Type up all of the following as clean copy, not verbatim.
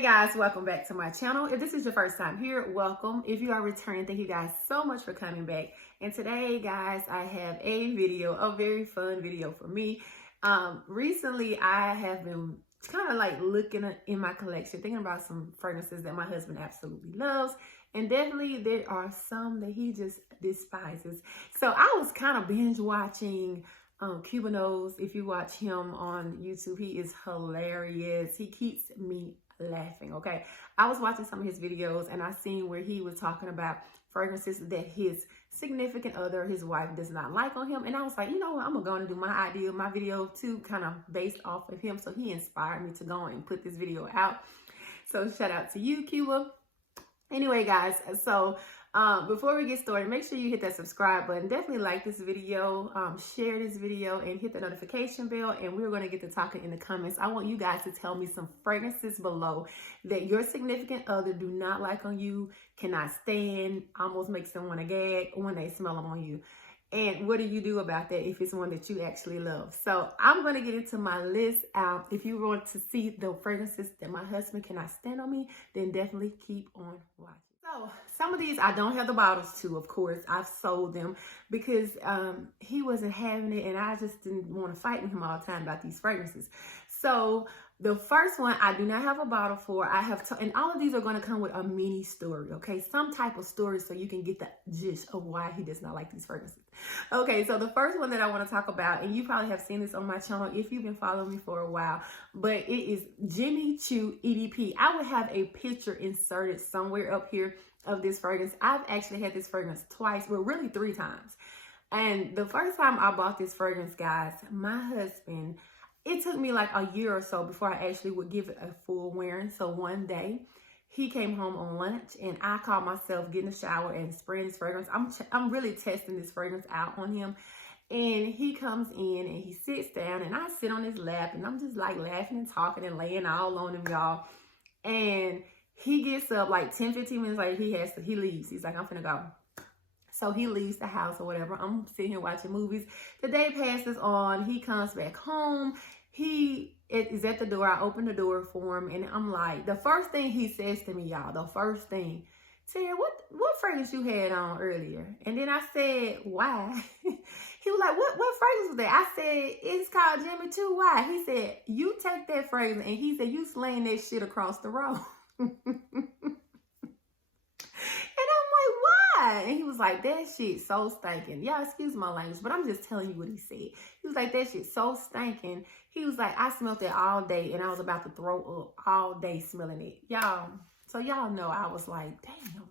Hey guys, welcome back to my channel. If this is your first time here, welcome. If you are returning, thank you guys so much for coming back. And today, guys, I have a video, a very fun video for me. Recently, I have been kind of like looking in my collection, thinking about some fragrances that my husband absolutely loves. And definitely there are some that he just despises. So I was kind of binge watching Q. If you watch him on YouTube, he is hilarious. He keeps me laughing. Okay, I was watching some of his videos and I seen where he was talking about fragrances that his significant other, his wife, does not like on him. And I was like, you know what, I'm gonna do my video too, kind of based off of him. So he inspired me to go and put this video out. So shout out to you, Q. Anyway, guys, so before we get started, make sure you hit that subscribe button. Definitely like this video, share this video, and hit the notification bell. And we're going to get to talking in the comments. I want you guys to tell me some fragrances below that your significant other do not like on you, cannot stand, almost makes them want to gag when they smell them on you. And what do you do about that if it's one that you actually love? So I'm going to get into my list. If you want to see the fragrances that my husband cannot stand on me, then definitely keep on watching. So some of these I don't have the bottles to, of course. I've sold them because he wasn't having it and I just didn't want to fight with him all the time about these fragrances. So the first one I do not have a bottle for. I have and all of these are going to come with a mini story, okay? Some type of story so you can get the gist of why he does not like these fragrances. Okay, so the first one that I want to talk about, and you probably have seen this on my channel if you've been following me for a while, but it is Choo EDP. I would have a picture inserted somewhere up here of this fragrance. I've actually had this fragrance twice, well, really 3 times. And the first time I bought this fragrance, guys, my husband, it took me like a year or so before I actually would give it a full wearing. So one day he came home on lunch and I caught myself getting a shower and spraying this fragrance. I'm really testing this fragrance out on him. And he comes in and he sits down and I sit on his lap and I'm just like laughing and talking and laying all on him, y'all. And he gets up like 10, 15 minutes later, he leaves. He's like, I'm finna go. So he leaves the house or whatever. I'm sitting here watching movies. The day passes on. He comes back home. He is at the door. I open the door for him. And I'm like, the first thing he says to me, y'all, the first thing, Terri, what fragrance you had on earlier? And then I said, why? He was like, what fragrance was that? I said, it's called Jimmy Choo. Why? He said, you take that fragrance. And he said, you slaying that shit across the road. And he was like, that shit so stinking. Yeah, excuse my language, but I'm just telling you what he said. He was like, that shit so stinking. He was like, I smelled it all day and I was about to throw up all day smelling it. Y'all, so y'all know I was like, damn.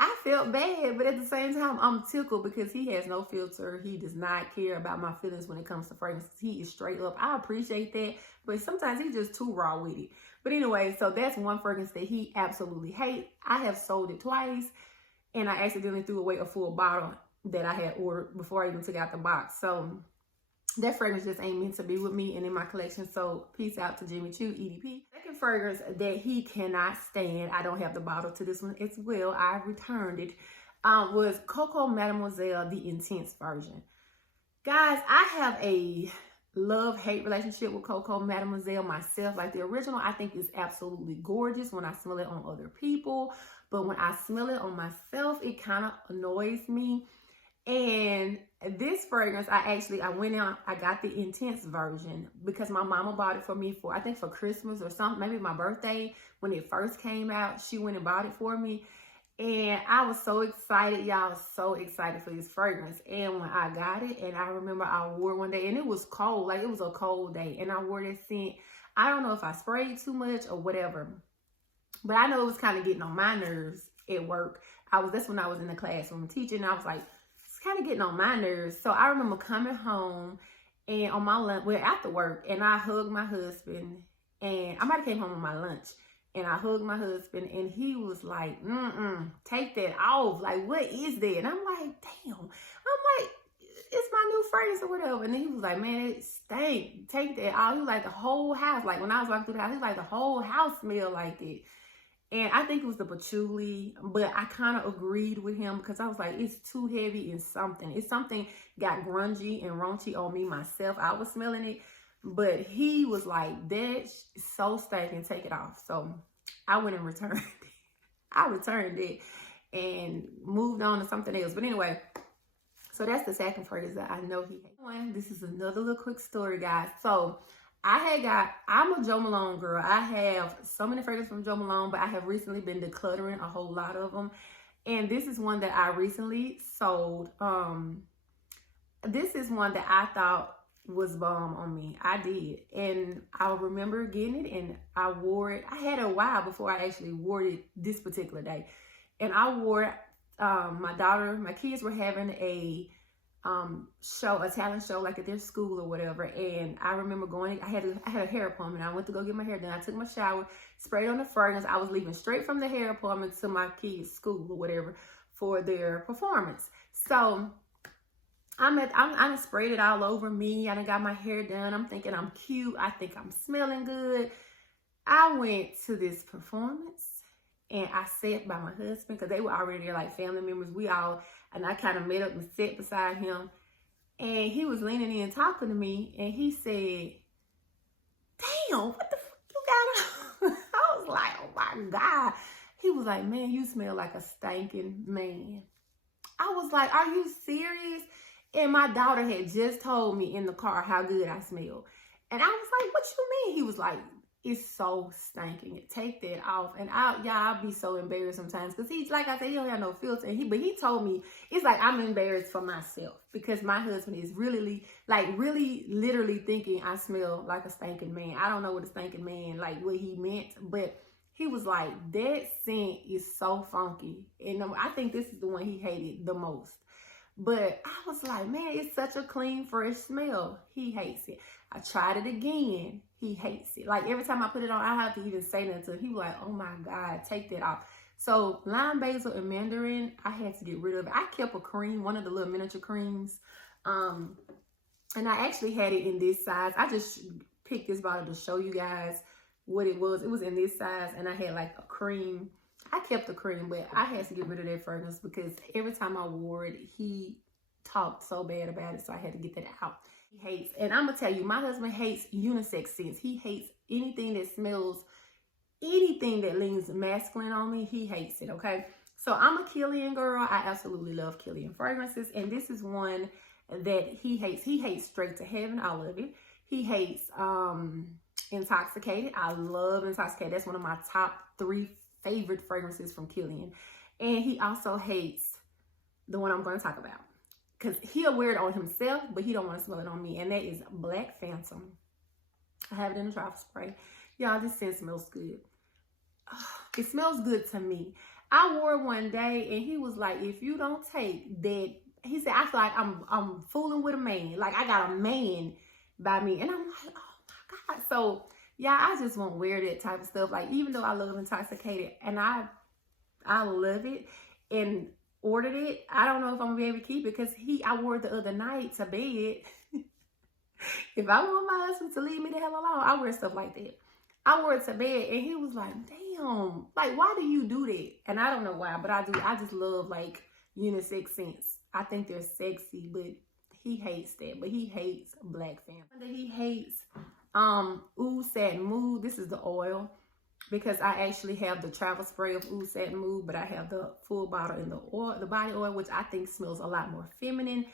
I felt bad, but at the same time, I'm tickled because he has no filter. He does not care about my feelings when it comes to fragrances. He is straight up. I appreciate that, but sometimes he's just too raw with it. But anyway, so that's one fragrance that he absolutely hates. I have sold it twice. And I accidentally threw away a full bottle that I had ordered before I even took out the box. So that fragrance just ain't meant to be with me and in my collection. So peace out to Choo EDP. Second fragrance that he cannot stand, I don't have the bottle to this one as well, I returned it, was Coco Mademoiselle, the Intense version. Guys, I have a love-hate relationship with Coco Mademoiselle myself. Like the original, I think is absolutely gorgeous when I smell it on other people. But when I smell it on myself, it kind of annoys me. And this fragrance, I went out, I got the Intense version because my mama bought it for me I think for Christmas or something, maybe my birthday. When it first came out, she went and bought it for me. And I was so excited, y'all, so excited for this fragrance. And when I got it, and I remember I wore it one day, and it was cold, like it was a cold day. And I wore this scent. I don't know if I sprayed too much or whatever. But I know it was kind of getting on my nerves at work. That's when I was in the classroom teaching. And I was like, it's kind of getting on my nerves. So I remember coming home and on my lunch, after work, and I hugged my husband. And I might have came home on my lunch. And I hugged my husband. And he was like, take that off. Like, what is that? And I'm like, damn. I'm like, it's my new fragrance or whatever. And then he was like, man, it stank. Take that off. He was like, the whole house. Like, when I was walking through the house, he was like, the whole house smelled like it. And I think it was the patchouli, but I kind of agreed with him because I was like, it's too heavy in something. It's something got grungy and raunchy on me myself. I was smelling it, but he was like, that's so stinking, take it off. So I went and returned it. I returned it and moved on to something else. But anyway, so that's the second fragrance that I know he hates. This is another little quick story, guys. So I'm a Jo Malone girl. I have so many fragrances from Jo Malone, but I have recently been decluttering a whole lot of them. And this is one that I recently sold. This is one that I thought was bomb on me. I did. And I remember getting it and I wore it. I had it a while before I actually wore it this particular day. And I wore it. My kids were having a talent show, like at their school or whatever. And I remember going, I had a hair appointment. I went to go get my hair done. I took my shower, sprayed on the fragrance. I was leaving straight from the hair appointment to my kids' school or whatever for their performance. So I sprayed it all over me. I done got my hair done. I'm thinking I'm cute. I think I'm smelling good. I went to this performance and I sat by my husband because they were already there, like family members. And I kind of met up and sat beside him. And he was leaning in talking to me and he said, "Damn, what the fuck you got on?" I was like, "Oh my God." He was like, "Man, you smell like a stinking man." I was like, "Are you serious?" And my daughter had just told me in the car how good I smelled. And I was like, "What you mean?" He was like, "It's so stinking. Take that off." And I'll be so embarrassed sometimes because he's, like I said, he don't have no filter. But he told me, it's like I'm embarrassed for myself because my husband is really literally thinking I smell like a stinking man. I don't know what a stinking man, like what he meant, but he was like, "That scent is so funky." And I think this is the one he hated the most. But I was like, "Man, it's such a clean, fresh smell." He hates it. I tried it again. He hates it. Like every time I put it on, I have to even say that to him. He was like, "Oh my God, take that off." So lime basil and mandarin, I had to get rid of it. I kept a cream, one of the little miniature creams. And I actually had it in this size. I just picked this bottle to show you guys what it was. It was in this size and I had like a cream. I kept the cream, but I had to get rid of that fragrance because every time I wore it, he talked so bad about it. So I had to get that out. He hates, and I'm going to tell you, my husband hates unisex scents. He hates anything that smells, anything that leans masculine on me. He hates it, okay? So I'm a Kilian girl. I absolutely love Kilian fragrances. And this is one that he hates. He hates Straight to Heaven. I love it. He hates Intoxicated. I love Intoxicated. That's one of my top 3 favorite fragrances from Kilian. And he also hates the one I'm going to talk about because he'll wear it on himself, but he don't want to smell it on me. And that is Black Phantom. I have it in a travel spray. Y'all, this scent smells good. It smells good to me. I wore it one day and he was like, "If you don't take that," he said, "I feel like I'm fooling with a man. Like I got a man by me." And I'm like, "Oh my God." So yeah, I just won't wear that type of stuff. Like, even though I love Intoxicated and I love it and ordered it, I don't know if I'm gonna be able to keep it because I wore it the other night to bed. If I want my husband to leave me the hell alone, I wear stuff like that. I wore it to bed and he was like, "Damn, like why do you do that?" And I don't know why, but I do. I just love like unisex scents. I think they're sexy, but he hates that. But he hates Black Phantom. He hates Oud Satin Mood. This is the oil because I actually have the travel spray of Oud Satin Mood, but I have the full bottle in the oil, the body oil, which I think smells a lot more feminine.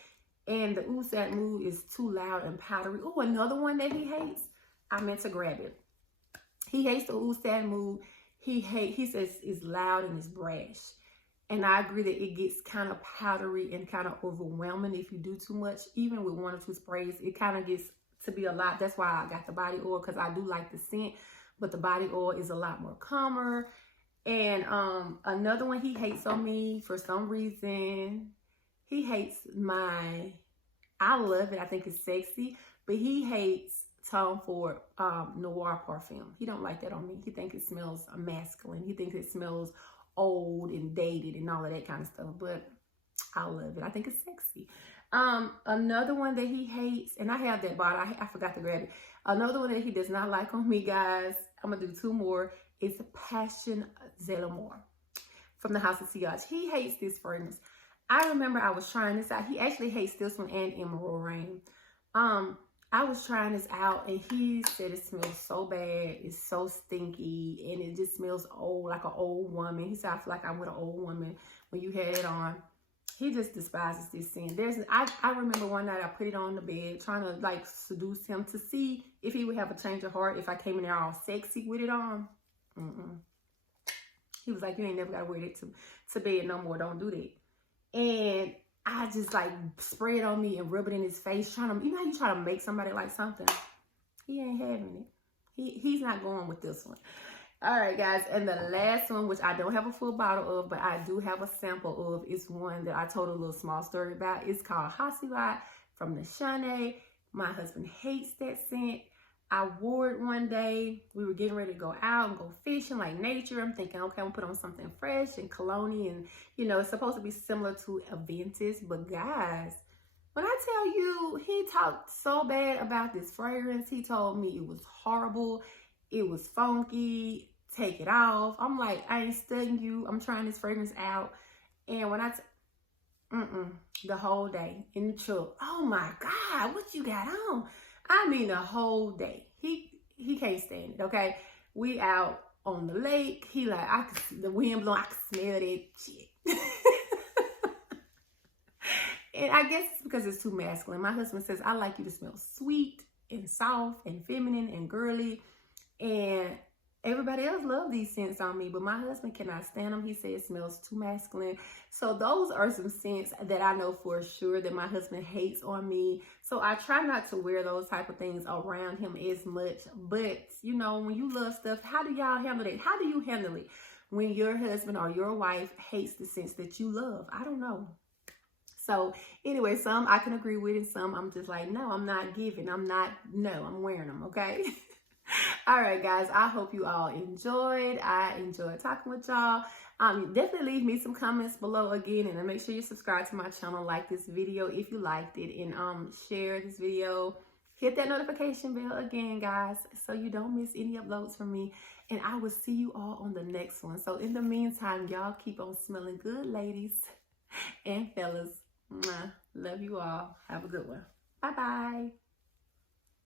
And the Oud Satin Mood is too loud and powdery. Oh, another one that he hates. I meant to grab it. He hates the Oud Satin Mood. He says it's loud and it's brash. And I agree that it gets kind of powdery and kind of overwhelming if you do too much. Even with 1 or 2 sprays, it kind of gets to be a lot. That's why I got the body oil, because I do like the scent, but the body oil is a lot more calmer. And another one he hates on me for some reason, he hates I love it, I think it's sexy, but he hates Tom Ford Noir Parfum. He don't like that on me. He thinks it smells masculine. He thinks it smells old and dated and all of that kind of stuff, but I love it. I think it's sexy. Another one that he hates, and I have that bottle, I forgot to grab it. Another one that he does not like on me, guys, I'm gonna do 2 more, is Passion Zelamore from the House of Xerjoff. He hates this fragrance. I remember I was trying this out. He actually hates this one and Emerald Rain. I was trying this out and he said it smells so bad. It's so stinky and it just smells old, like an old woman. He said, I feel like I'm with an old woman when you had it on. He just despises this scent. I remember one night I put it on the bed trying to like seduce him to see if he would have a change of heart if I came in there all sexy with it on. He was like, you ain't never got to wear that to bed no more. Don't do that. And I just like spray it on me and rub it in his face, trying to, you know how you try to make somebody like something? He ain't having it. He's not going with this one. All right, guys, and the last one, which I don't have a full bottle of, but I do have a sample of, is one that I told a little small story about. It's called Hacivat from the Shanae. My husband hates that scent. I wore it one day. We were getting ready to go out and go fishing, like nature. I'm thinking, okay, I'm gonna put on something fresh and cologne, and you know, it's supposed to be similar to Aventus. But guys, when I tell you, he talked so bad about this fragrance. He told me it was horrible. It was funky. Take it off. I'm like, I ain't studying you. I'm trying this fragrance out. And when I, the whole day in the truck. Oh my God, what you got on? I mean, the whole day. He can't stand it, okay? We out on the lake. He like, I could see the wind blowing. I could smell that shit. And I guess it's because it's too masculine. My husband says, I like you to smell sweet and soft and feminine and girly. And everybody else loves these scents on me, but my husband cannot stand them. He says it smells too masculine. So those are some scents that I know for sure that my husband hates on me. So I try not to wear those type of things around him as much. But, you know, when you love stuff, how do y'all handle it? How do you handle it when your husband or your wife hates the scents that you love? I don't know. So anyway, some I can agree with and some I'm just like, no, I'm not giving. I'm wearing them, okay? All right, guys, I hope you all enjoyed. I enjoyed talking with y'all. Definitely leave me some comments below again, and make sure you subscribe to my channel, like this video if you liked it, and share this video. Hit that notification bell again, guys, so you don't miss any uploads from me, and I will see you all on the next one. So in the meantime, y'all keep on smelling good, ladies and fellas. Mwah. Love you all. Have a good one. Bye-bye.